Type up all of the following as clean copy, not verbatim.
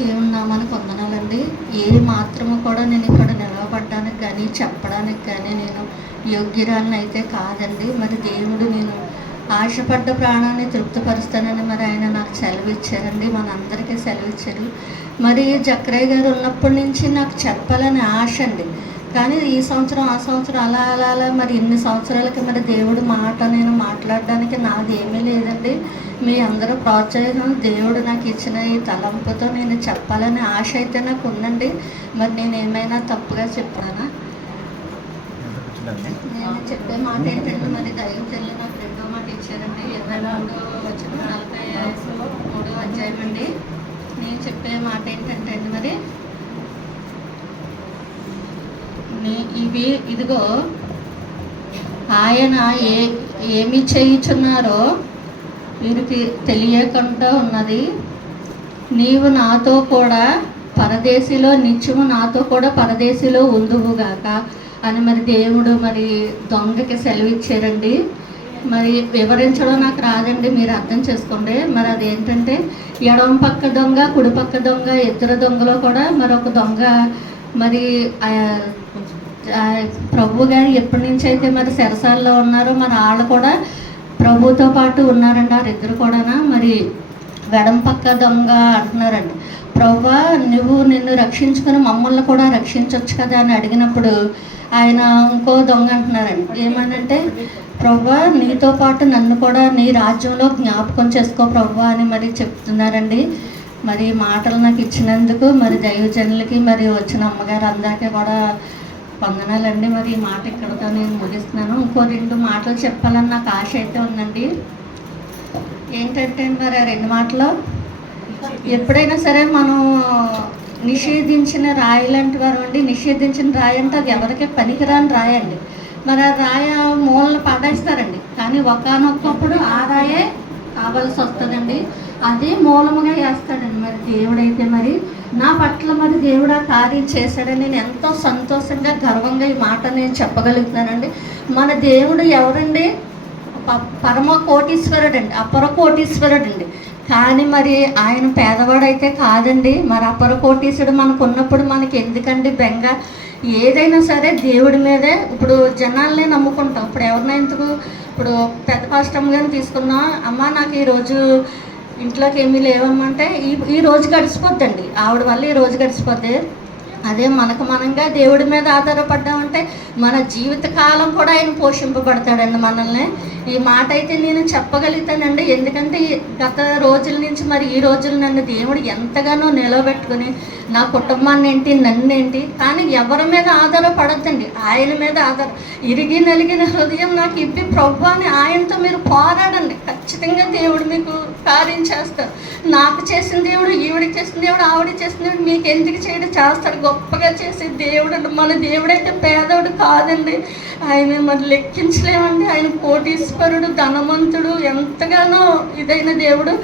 దేవుని నామానికి వందనాలండి. ఏ మాత్రము కూడా నేను ఇక్కడ నిలవబడ్డానికి కానీ చెప్పడానికి కానీ నేను యోగ్యురాలని అయితే కాదండి. మరి దేవుడు నేను ఆశపడ్డ ప్రాణాన్ని తృప్తిపరుస్తానని మరి ఆయన నాకు సెలవు ఇచ్చారండి. మనందరికీ సెలవు ఇచ్చారు. మరి జక్రయ్య గారు ఉన్నప్పటి నుంచి నాకు చెప్పాలని ఆశ అండి. కానీ ఈ సంవత్సరం ఆ సంవత్సరం అలా అలా అలా మరి ఇన్ని సంవత్సరాలకి మరి దేవుడు మాట నేను మాట్లాడడానికి నాది ఏమీ లేదండి. మీ అందరూ ప్రోత్సాహం దేవుడు నాకు ఇచ్చిన ఈ తలంపుతో నేను చెప్పాలనే ఆశ అయితే నాకు ఉందండి. మరి నేను ఏమైనా తప్పుగా చెప్పానా? నేను చెప్పే మాట ఏంటంటే మరి దైవం చెల్లి నాకు రెండో మాట ఇచ్చారండి. 23 అధ్యాయం అండి. నేను చెప్పే మాట ఏంటంటే అండి మరి ఇదిగో ఆయన ఏమి చేయుచున్నారో వీరికి తెలియకుండా ఉన్నది. నీవు నాతో కూడా పరదేశిలో నిత్యము నాతో కూడా పరదేశిలో ఉందువుగాక అని మరి దేవుడు మరి దొంగకి సెలవిచ్చారండి. మరి వివరించడం నాకు రాదండి, మీరు అర్థం చేసుకోండి. మరి అదేంటంటే ఎడమ పక్క దొంగ కుడి పక్క దొంగ ఇద్దరు దొంగలో కూడా మరొక దొంగ మరి ప్రభు గారు ఎప్పటి నుంచి అయితే మరి చెరసాల్లో ఉన్నారో మరి వాళ్ళు కూడా ప్రభుతో పాటు ఉన్నారండి. వారిద్దరు కూడా మరి వెడం పక్క దొంగ అంటున్నారండి. ప్రభువా నువ్వు నిన్ను రక్షించుకొని మమ్మల్ని కూడా రక్షించవచ్చు కదా అని అడిగినప్పుడు ఆయన ఇంకో దొంగ అంటున్నారండి. ఏమనంటే ప్రభువా నీతో పాటు నన్ను కూడా నీ రాజ్యంలో జ్ఞాపకం చేసుకో ప్రభువా అని మరి చెప్తున్నారండి. మరి మాటలు నాకు ఇచ్చినందుకు మరి దైవజనులకి మరి వచ్చిన అమ్మగారు అందరికీ కూడా వందనాలండి. మరి ఈ మాట ఇక్కడితో నేను ముగిస్తున్నాను. ఇంకో 2 మాటలు చెప్పాలని నాకు ఆశ అయితే ఉందండి. ఏంటంటే మరి ఆ 2 మాటలు ఎప్పుడైనా సరే మనం నిషేధించిన రాయి లాంటి వారు అండి. నిషేధించిన రాయి అంటే అది ఎవరికి పనికిరాని రాయండి. మరి ఆ రాయ మూలను పడేస్తారండి. కానీ ఒకానొక్కప్పుడు ఆ రాయే కావాల్సి వస్తుందండి. అదే మూలముగా వేస్తాడండి. మరి దేవుడైతే మరి నా పట్ల మరి దేవుడు ఆ కార్యం చేశాడని నేను ఎంతో సంతోషంగా గర్వంగా ఈ మాట నేను చెప్పగలుగుతున్నానండి. మన దేవుడు ఎవరండి? పరమ కోటీశ్వరుడు అండి, అపర కోటీశ్వరుడు అండి. కానీ మరి ఆయన పేదవాడైతే కాదండి. మరి అపర కోటీశ్వరుడు మనకు ఉన్నప్పుడు మనకి ఎందుకండి బెంగ? ఏదైనా సరే దేవుడి మీదే. ఇప్పుడు జనాల్ని నమ్ముకుంటాం. ఇప్పుడు ఎవరినైనా ఎందుకు ఇప్పుడు పెద్ద పాస్టమ్ గారిని తీసుకున్నాం. అమ్మ నాకు ఈరోజు ఇంట్లోకి ఏమీ లేవమ్మంటే ఈ రోజు గడిచిపోద్దండి. ఆవిడ వల్ల ఈ రోజు గడిచిపోద్ది. అదే మనంగా దేవుడి మీద ఆధారపడ్డామంటే మన జీవిత కాలం కూడా ఆయన పోషింపబడతాడండి మనల్ని. ఈ మాట అయితే నేను చెప్పగలుగుతానండి. ఎందుకంటే గత రోజుల నుంచి మరి ఈ రోజులు నన్ను దేవుడు ఎంతగానో నిలబెట్టుకుని నా కుటుంబాన్ని ఏంటి నన్నేంటి కానీ ఎవరి మీద ఆధారపడద్దండి, ఆయన మీద ఇరిగి నలిగిన హృదయం నాకు ఇప్పి ప్రభు అని ఆయనతో మీరు పోరాడండి. ఖచ్చితంగా దేవుడు మీకు కార్యం చేస్తారు. నాకు చేసిన దేవుడు, ఈవిడికి చేసిన దేవుడు, ఆవిడికి చేసిన దేవుడు మీకు ఎందుకు చేయడం చేస్తాడు. గొప్పగా చేసే దేవుడు. మన దేవుడైతే పేదోడు కాదండి. ఆయన మరి లెక్కించలేమండి. ఆయన కోటీశ్వరుడు, ధనవంతుడు, ఎంతగానో ఇదైన దేవుడు.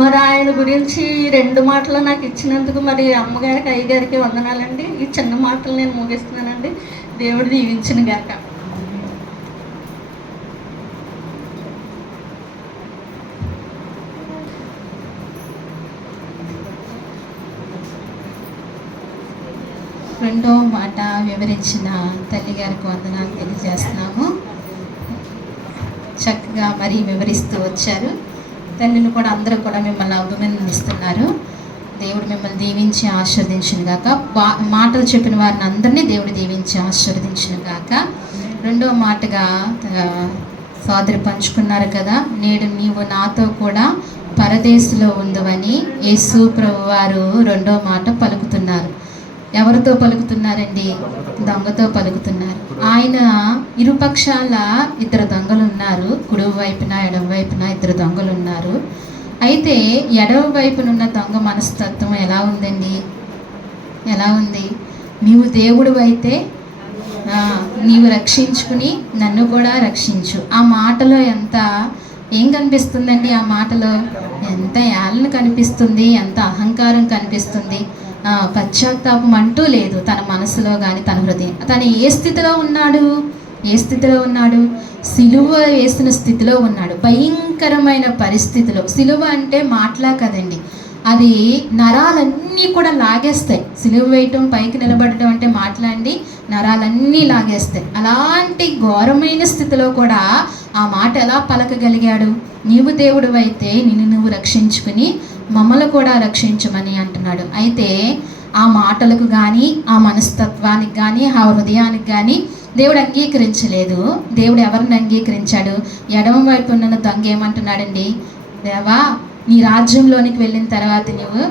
మరి ఆయన గురించి 2 మాటలు నాకు ఇచ్చినందుకు మరి అమ్మగారికి అయ్యగారికి వందనాలండి. ఈ చిన్న మాటలు నేను ముగిస్తున్నానండి. దేవుడు దీవించిన గాక. రెండో మాట వివరించిన తల్లిగారికి వందనాలు తెలియజేస్తున్నాము. చక్కగా మరి వివరిస్తూ వచ్చారు. తల్లిని కూడా అందరూ కూడా మిమ్మల్ని అభినందిస్తున్నారు. దేవుడు మిమ్మల్ని దీవించి ఆశీర్వదించును గాక. మాటలు చెప్పిన వారిని అందరినీ దేవుడు దీవించి ఆశీర్వదించును గాక. రెండో మాటగా సోదరి పంచుకున్నారు కదా, నేడు నీవు నాతో కూడా పరదేశంలో ఉందవని యేసు ప్రభు వారు రెండో మాట పలుకుతున్నారు. ఎవరితో పలుకుతున్నారండి? దొంగతో పలుకుతున్నారు. ఆయన ఇరుపక్షాల 2 దొంగలు ఉన్నారు. కుడి వైపున ఎడమ వైపున 2 దొంగలు ఉన్నారు. అయితే ఎడమ వైపునున్న దొంగ మనస్తత్వం ఎలా ఉందండి? ఎలా ఉంది? నీవు దేవుడు అయితే నీవు రక్షించుకుని నన్ను కూడా రక్షించు. ఆ మాటలో ఏం కనిపిస్తుందండి? ఆ మాటలో ఎంత ఏళ్ళను కనిపిస్తుంది, ఎంత అహంకారం కనిపిస్తుంది. పశ్చాత్తాపం అంటూ లేదు తన మనసులో కానీ తన హృదయం. తను ఏ స్థితిలో ఉన్నాడు? సిలువ వేసిన స్థితిలో ఉన్నాడు. భయంకరమైన పరిస్థితిలో. సిలువ అంటే మాటలా కదండి, అది నరాలన్నీ కూడా లాగేస్తాయి. సిలువ వేయటం, పైకి నిలబడటం అంటే మాట్లాడి నరాలన్నీ లాగేస్తాయి. అలాంటి ఘోరమైన స్థితిలో కూడా ఆ మాట ఎలా పలకగలిగాడు? నీవు దేవుడు అయితే నిన్ను నువ్వు రక్షించుకుని మమ్మల్ని కూడా రక్షించమని అంటున్నాడు. అయితే ఆ మాటలకు కానీ, ఆ మనస్తత్వానికి కానీ, ఆ హృదయానికి కానీ దేవుడు అంగీకరించలేదు. దేవుడు ఎవరిని అంగీకరించాడు? ఎడమ వైపు ఉన్న దొంగ ఏమంటున్నాడండి? దేవా, నీ రాజ్యంలోనికి వెళ్ళిన తర్వాత నీవు,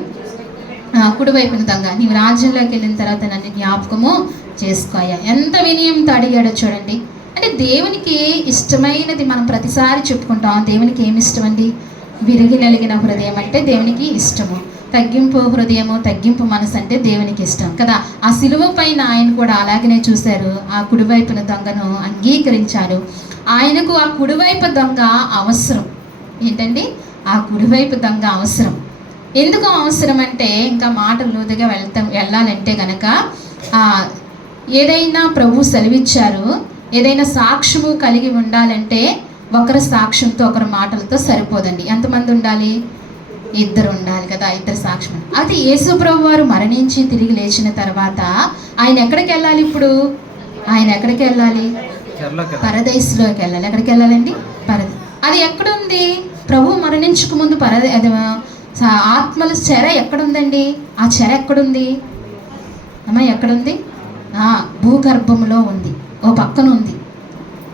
కుడివైపున దొంగ, నీవు రాజ్యంలోకి వెళ్ళిన తర్వాత నన్ను జ్ఞాపకము చేసుకోయా. ఎంత వినయంతో అడిగాడో చూడండి. అంటే దేవునికి ఇష్టమైనది మనం ప్రతిసారి చెప్పుకుంటాం. దేవునికి ఏమి ఇష్టం అండి? విరిగి నలిగిన హృదయం అంటే దేవునికి ఇష్టము. తగ్గింపు హృదయము, తగ్గింపు మనసు అంటే దేవునికి ఇష్టం కదా. ఆ సిలువ పైన ఆయన కూడా అలాగనే చూశారు. ఆ కుడివైపున దొంగను అంగీకరించాడు. ఆయనకు ఆ కుడివైపు దొంగ అవసరం. ఏంటండి? ఆ కుడివైపు దొంగ అవసరం. ఎందుకు అవసరం అంటే, ఇంకా మాటలు లోతుగా వెళ్ళాలంటే కనుక ఏదైనా ప్రభు సెలవిచ్చారు, ఏదైనా సాక్ష్యము కలిగి ఉండాలంటే ఒకరి సాక్ష్యంతో ఒకరి మాటలతో సరిపోదండి. ఎంతమంది ఉండాలి? ఇద్దరు ఉండాలి కదా. ఇద్దరు సాక్ష్యం. అది యేసు ప్రభు వారు మరణించి తిరిగి లేచిన తర్వాత ఆయన ఎక్కడికి వెళ్ళాలి? ఇప్పుడు ఆయన ఎక్కడికి వెళ్ళాలి? పరదేశంలోకి వెళ్ళాలి. ఎక్కడికి వెళ్ళాలండి? అది ఎక్కడుంది? ప్రభు మరణించక ముందు ఆత్మల చెర ఎక్కడుందండి? ఆ చెర ఎక్కడుంది అమ్మా? ఎక్కడుంది? భూగర్భంలో ఉంది. ఓ పక్కన ఉంది.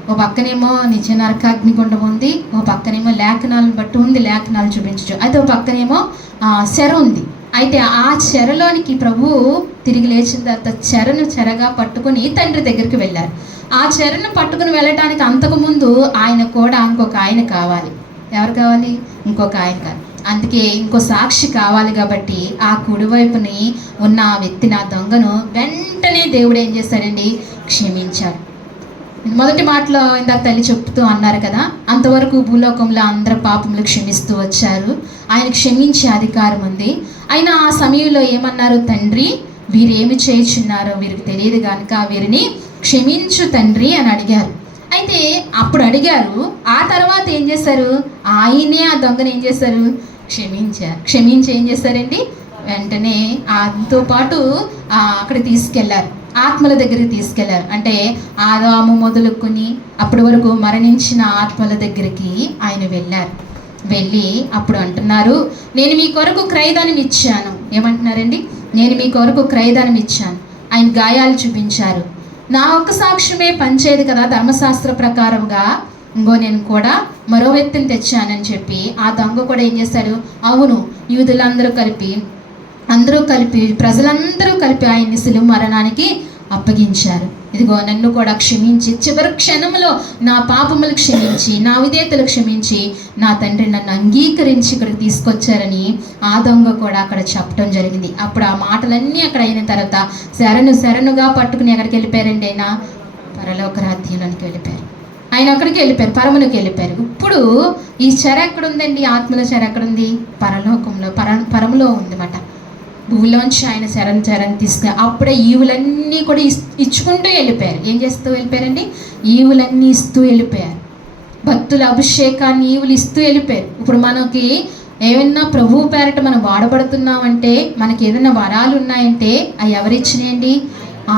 ఓ పక్కనేమో నిజ నరకాగ్నిగుండం ఉంది. ఓ పక్కనేమో లేఖనాలను బట్టి ఉంది, లేఖనాలు చూపించు. అయితే ఓ పక్కనేమో చెర ఉంది. అయితే ఆ చెరలోనికి ప్రభువు తిరిగి లేచిన తర్వాత చెరను చెరగా పట్టుకుని తండ్రి దగ్గరికి వెళ్ళారు. ఆ చెరను పట్టుకుని వెళ్ళటానికి అంతకుముందు ఆయన కూడా ఇంకొక ఆయన కావాలి. ఎవరు కావాలి? ఇంకొక ఆయన కావాలి. అందుకే ఇంకో సాక్షి కావాలి. కాబట్టి ఆ కుడివైపుని ఉన్న ఆ వ్యక్తిని, ఆ దొంగను వెంటనే దేవుడు ఏం చేశాడండి? క్షమించాడు. మొదటి మాటలో ఇందాక తల్లి చెప్తూ అన్నారు కదా, అంతవరకు భూలోకంలో అందరి పాపములు క్షమిస్తూ వచ్చారు. ఆయన క్షమించే అధికారం ఉంది. ఆయన ఆ సమయంలో ఏమన్నారు? తండ్రి, వీరు ఏమి చేయుచున్నారో వీరికి తెలియదు కనుక వీరిని క్షమించు తండ్రి అని అడిగారు. అయితే అప్పుడు అడిగారు. ఆ తర్వాత ఏం చేశారు? ఆయనే ఆ దొంగను ఏం చేశారు? క్షమించారు. క్షమించి ఏం చేశారండి? వెంటనే ఆయనతో పాటు అక్కడ తీసుకెళ్లారు, ఆత్మల దగ్గరికి తీసుకెళ్లారు. అంటే ఆదాము మొదలుకొని అప్పటి వరకు మరణించిన ఆత్మల దగ్గరికి ఆయన వెళ్ళి అప్పుడు అంటున్నారు, నేను మీ కొరకు క్రయదానం ఇచ్చాను. ఏమంటున్నారండి? నేను మీ కొరకు క్రయదానం ఇచ్చాను. ఆయన గాయాలు చూపించారు. నా ఒక్క సాక్ష్యమే పనిచేయదు కదా, ధర్మశాస్త్ర ప్రకారంగా ఇంకో నేను కూడా మరో వ్యక్తిని తెచ్చానని చెప్పి ఆ దొంగ కూడా ఏం చేశాడు? అవును, యూదులందరూ కలిపి ప్రజలందరూ కలిపి ఆయన్ని సిలువ మరణానికి అప్పగించారు. ఇదిగో నన్ను కూడా క్షమించి చివరి క్షణంలో నా పాపములు క్షమించి, నా విధేయతలు క్షమించి, నా తండ్రి నన్ను అంగీకరించి ఇక్కడికి తీసుకొచ్చారని ఆ దొంగ కూడా అక్కడ చెప్పడం జరిగింది. అప్పుడు ఆ మాటలన్నీ అక్కడ అయిన తర్వాత శరణుగా పట్టుకుని ఎక్కడికి వెళ్ళిపోయారండి? ఆయన పరలోక రాజ్యంలోనికి వెళ్ళిపోయారు. ఆయన అక్కడికి వెళ్ళిపోయారు, పరమునికి వెళ్ళిపోయారు. ఇప్పుడు ఈ చెర ఎక్కడుందండి? ఆత్మల చెర ఎక్కడుంది? పరలోకంలో, పరములో ఉందన్నమాట. భూమిలోంచి ఆయన చెరను తీసుకుని అప్పుడే ఈవులన్నీ కూడా ఇచ్చుకుంటూ వెళ్ళిపోయారు. ఏం చేస్తూ వెళ్ళిపోయారండి? ఈవులన్నీ ఇస్తూ వెళ్ళిపోయారు. భక్తుల అభిషేకాన్ని ఈవులు ఇస్తూ వెళ్ళిపోయారు. ఇప్పుడు మనకి ఏమన్నా ప్రభువు పేరట మనం వాడబడుతున్నామంటే, మనకి ఏదైనా వరాలు ఉన్నాయంటే అవి ఎవరిచ్చినాయండి?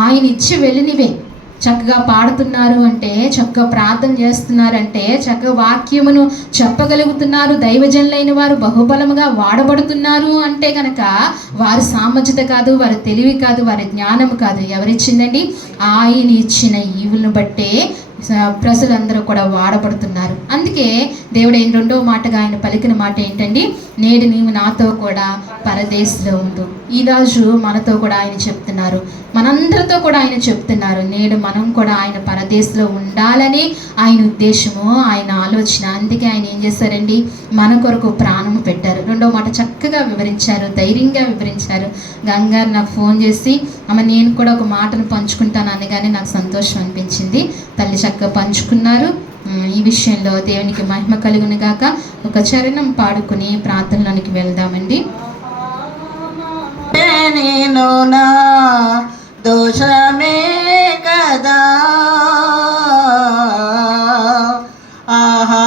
ఆయన ఇచ్చి వెళ్ళినవే. చక్కగా పాడుతున్నారు అంటే, చక్కగా ప్రార్థన చేస్తున్నారంటే, చక్కగా వాక్యమును చెప్పగలుగుతున్నారు, దైవజనులైన వారు బహుబలముగా వాడబడుతున్నారు అంటే కనుక వారి సామర్థ్యత కాదు, వారి తెలివి కాదు, వారి జ్ఞానము కాదు. ఎవరిచ్చిందండి? ఆయన ఇచ్చిన ఈవులను బట్టే ప్రజలందరూ కూడా వాడబడుతున్నారు. అందుకే దేవుడు రెండో మాటగా ఆయన పలికిన మాట ఏంటండి? నేడు నీవు నాతో కూడా పరదేశంలో ఉండు. ఈరోజు మనతో కూడా ఆయన చెప్తున్నారు, మనందరితో కూడా ఆయన చెప్తున్నారు, నేడు మనం కూడా ఆయన పరదేశంలో ఉండాలని ఆయన ఉద్దేశము, ఆయన ఆలోచన. అందుకే ఆయన ఏం చేశారండి? మన కొరకు ప్రాణము పెట్టారు. రెండో మాట చక్కగా వివరించారు, ధైర్యంగా వివరించారు. గంగారు నాకు ఫోన్ చేసి, అమ్మ నేను కూడా ఒక మాటను పంచుకుంటాను అనగానే నాకు సంతోషం అనిపించింది. తల్లి చక్కగా పంచుకున్నారు. ఈ విషయంలో దేవునికి మహిమ కలుగును గాక. ఒక చరణం పాడుకుని ప్రార్థనలోనికి వెళ్దామండి. నేను నా దోషమే కదా, ఆహా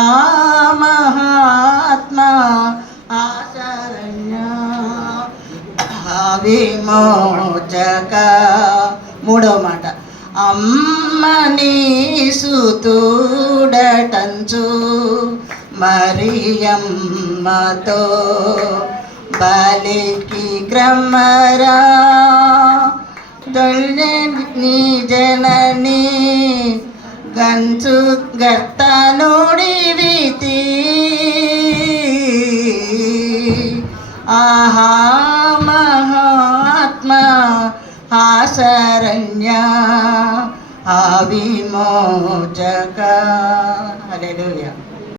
మహాత్మా ఆశరణ్య విమోచక. మూడవ మాట, అమ్మని సుతుడటంచు మరియమ్మతో బలికి క్రమరా నీ జనని గంచు గర్తనుడివితి. ఆహా మహాత్మా శరణ్య విమోచక. హల్లెలూయా.